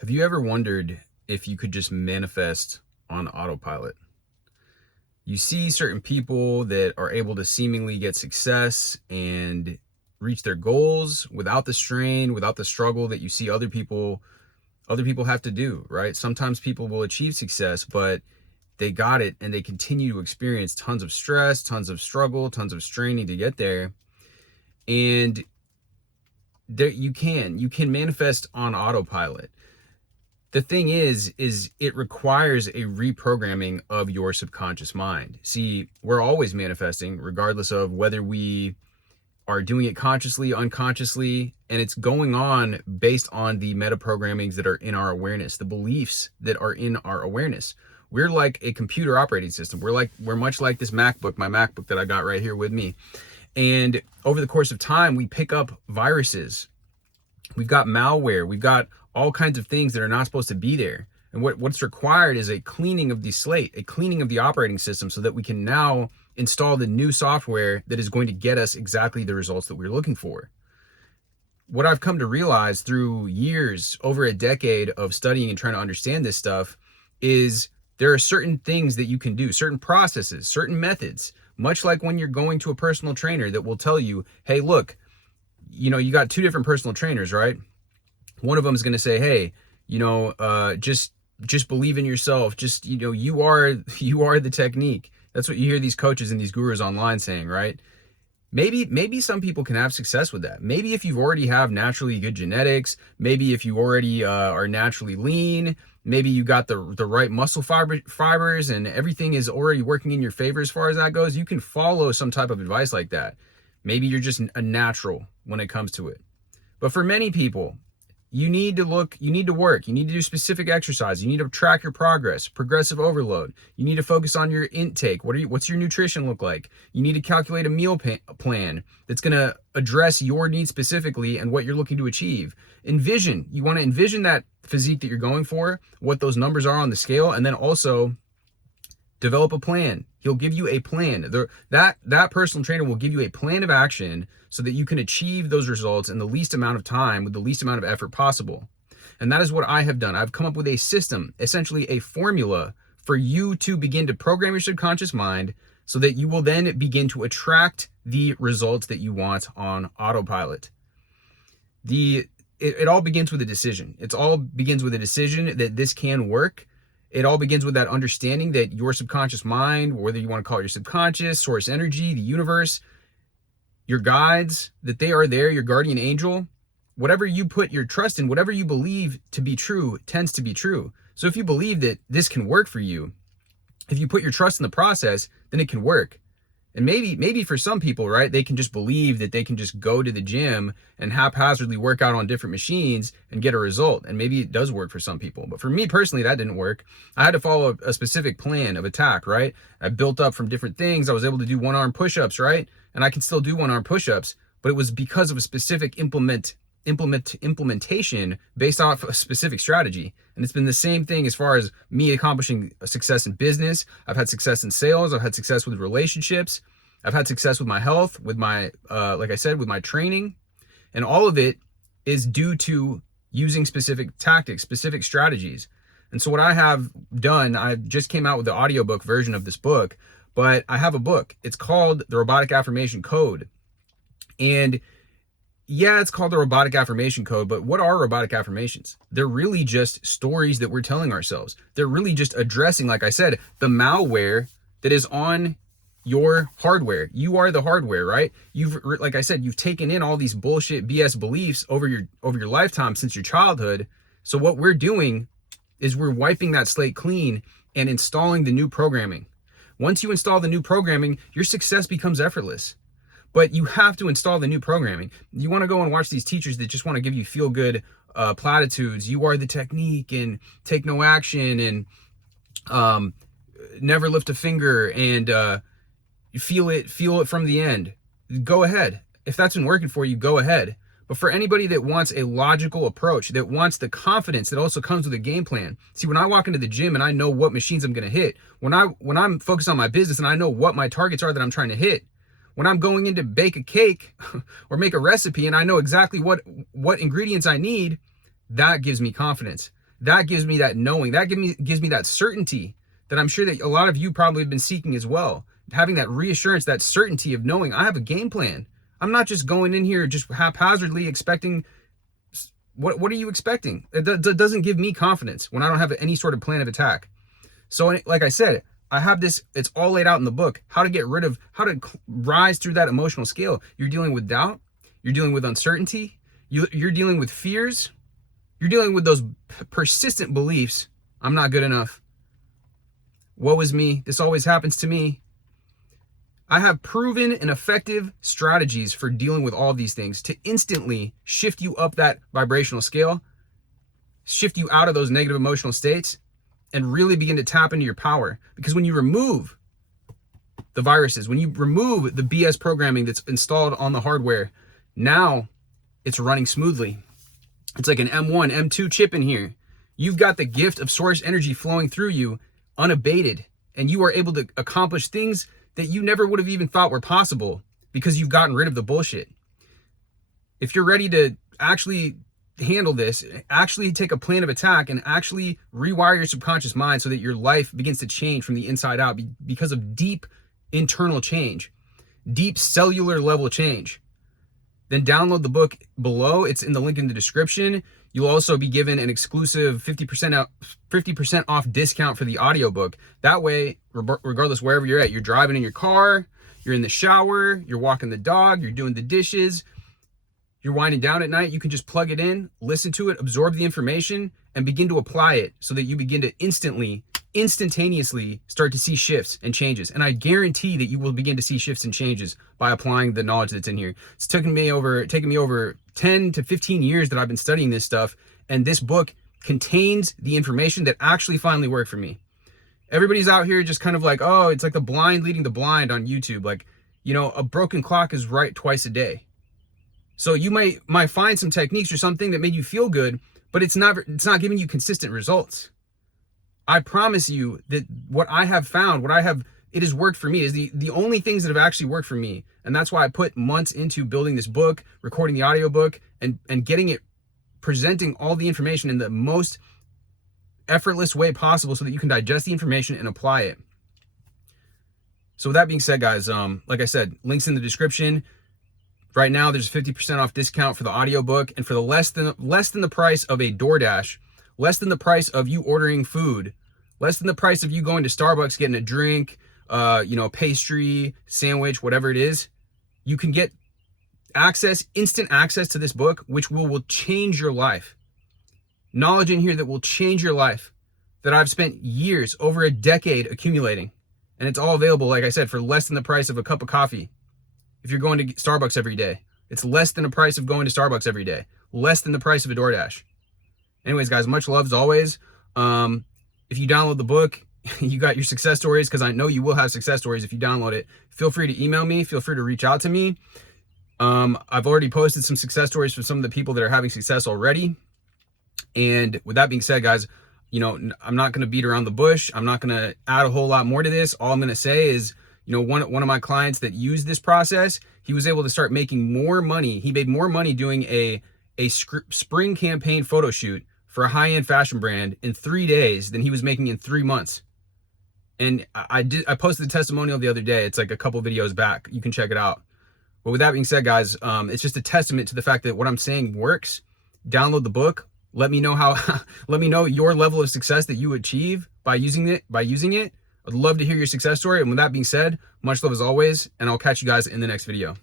Have you ever wondered if you could just manifest on autopilot? You see certain people that are able to seemingly get success and reach their goals without the strain, without the struggle that you see other people have to do, right? Sometimes people will achieve success, but they got it and they continue to experience tons of stress, tons of struggle, tons of straining to get there. And there you can manifest on autopilot. The thing is it requires a reprogramming of your subconscious mind. See, we're always manifesting regardless of whether we are doing it consciously, unconsciously, and it's going on based on the meta programmings that are in our awareness, the beliefs that are in our awareness. We're like a computer operating system. We're much like this MacBook, my MacBook that I got right here with me. And over the course of time, we pick up viruses. We've got malware. We've got all kinds of things that are not supposed to be there. And what's required is a cleaning of the slate, a cleaning of the operating system so that we can now install the new software that is going to get us exactly the results that we're looking for. What I've come to realize through years, over a decade of studying and trying to understand this stuff, is there are certain things that you can do, certain processes, certain methods, much like when you're going to a personal trainer that will tell you, hey, look, you got two different personal trainers, right? One of them is going to say, hey, just believe in yourself. Just, you are the technique. That's what you hear these coaches and these gurus online saying, right? Maybe some people can have success with that. Maybe if you already have naturally good genetics, maybe if you already are naturally lean, maybe you got the right muscle fibers and everything is already working in your favor as far as that goes, you can follow some type of advice like that. Maybe you're just a natural when it comes to it. But for many people, you need to work, you need to do specific exercise, you need to track your progress, progressive overload. You need to focus on your intake. What's your nutrition look like? You need to calculate a meal plan that's going to address your needs specifically and what you're looking to achieve. You want to envision that physique that you're going for, what those numbers are on the scale, and then also develop a plan. He'll give you a plan. That personal trainer will give you a plan of action so that you can achieve those results in the least amount of time with the least amount of effort possible. And that is what I have done. I've come up with a system, essentially a formula for you to begin to program your subconscious mind so that you will then begin to attract the results that you want on autopilot. It all begins with a decision. It all begins with a decision that this can work. It all begins with that understanding that your subconscious mind, whether you want to call it your subconscious, source energy, the universe, your guides, that they are there, your guardian angel. Whatever you put your trust in, whatever you believe to be true, tends to be true. So if you believe that this can work for you, if you put your trust in the process, then it can work. And maybe for some people, right, they can just believe that they can just go to the gym and haphazardly work out on different machines and get a result. And maybe it does work for some people. But for me personally, that didn't work. I had to follow a specific plan of attack, right? I built up from different things. I was able to do one-arm push-ups, right? And I can still do one-arm push-ups, but it was because of a specific implementation based off a specific strategy. And it's been the same thing as far as me accomplishing a success in business. I've had success in sales. I've had success with relationships. I've had success with my health, with my, like I said, with my training. And all of it is due to using specific tactics, specific strategies. And so what I have done, I just came out with the audiobook version of this book, but I have a book. It's called The Robotic Affirmation Code. And yeah, it's called the Robotic Affirmation Code, but what are robotic affirmations? They're really just stories that we're telling ourselves. They're really just addressing, like I said, the malware that is on your hardware. You are the hardware, right? Like I said, you've taken in all these bullshit BS beliefs over your lifetime since your childhood. So what we're doing is we're wiping that slate clean and installing the new programming. Once you install the new programming, your success becomes effortless. But you have to install the new programming. You want to go and watch these teachers that just want to give you feel-good platitudes. You are the technique and take no action and never lift a finger and feel it from the end. Go ahead. If that's been working for you, go ahead. But for anybody that wants a logical approach, that wants the confidence that also comes with a game plan. See, when I walk into the gym and I know what machines I'm going to hit, when I'm focused on my business and I know what my targets are that I'm trying to hit, when I'm going in to bake a cake or make a recipe and I know exactly what ingredients I need, that gives me confidence. that gives me that knowing, that gives me that certainty that I'm sure that a lot of you probably have been seeking as well. Having that reassurance, that certainty of knowing I have a game plan. I'm not just going in here just haphazardly expecting. What are you expecting? It doesn't give me confidence when I don't have any sort of plan of attack. So like I said, I have this, it's all laid out in the book, how to rise through that emotional scale. You're dealing with doubt. You're dealing with uncertainty. You're dealing with fears. You're dealing with those persistent beliefs. I'm not good enough. Woe is me. This always happens to me. I have proven and effective strategies for dealing with all of these things to instantly shift you up that vibrational scale, shift you out of those negative emotional states, and really begin to tap into your power. Because when you remove the viruses, when you remove the BS programming that's installed on the hardware, now it's running smoothly. It's like an M1, M2 chip in here. You've got the gift of source energy flowing through you unabated, and you are able to accomplish things that you never would have even thought were possible because you've gotten rid of the bullshit. If you're ready to actually handle this, actually take a plan of attack and actually rewire your subconscious mind so that your life begins to change from the inside out because of deep internal change, deep cellular level change, then download the book below. It's in the link in the description. You'll also be given an exclusive 50% off discount for the audiobook. That way, regardless wherever you're at, you're driving in your car, you're in the shower, you're walking the dog, you're doing the dishes, you're winding down at night, you can just plug it in, listen to it, absorb the information, and begin to apply it so that you begin to instantaneously start to see shifts and changes. And I guarantee that you will begin to see shifts and changes by applying the knowledge that's in here. It's taken me over 10 to 15 years that I've been studying this stuff, and this book contains the information that actually finally worked for me. Everybody's out here just kind of like, oh, it's like the blind leading the blind on YouTube. Like, you know, a broken clock is right twice a day. So you might find some techniques or something that made you feel good, but it's not giving you consistent results. I promise you that what I have found, it has worked for me, is the only things that have actually worked for me. And that's why I put months into building this book, recording the audiobook, and getting it, presenting all the information in the most effortless way possible so that you can digest the information and apply it. So with that being said, guys, like I said, links in the description. Right now, there's a 50% off discount for the audiobook, and for the less than the price of a DoorDash, less than the price of you ordering food, less than the price of you going to Starbucks, getting a drink, pastry, sandwich, whatever it is, you can get instant access to this book, which will change your life. Knowledge in here that will change your life, that I've spent years, over a decade accumulating. And it's all available, like I said, for less than the price of a cup of coffee. If you're going to Starbucks every day, it's less than the price of going to Starbucks every day, less than the price of a DoorDash. Anyways, guys, much love as always. If you download the book, you got your success stories, because I know you will have success stories if you download it. Feel free to email me. Feel free to reach out to me. I've already posted some success stories from some of the people that are having success already. And with that being said, guys, you know, I'm not going to beat around the bush. I'm not going to add a whole lot more to this. All I'm going to say is, you know, one of my clients that used this process, he was able to start making more money. He made more money doing a spring campaign photo shoot for a high-end fashion brand in 3 days than he was making in 3 months. And I posted a testimonial the other day. It's like a couple videos back. You can check it out. But with that being said, guys, it's just a testament to the fact that what I'm saying works. Download the book. Let me know let me know your level of success that you achieve by using it. I'd love to hear your success story. And with that being said, much love as always, and I'll catch you guys in the next video.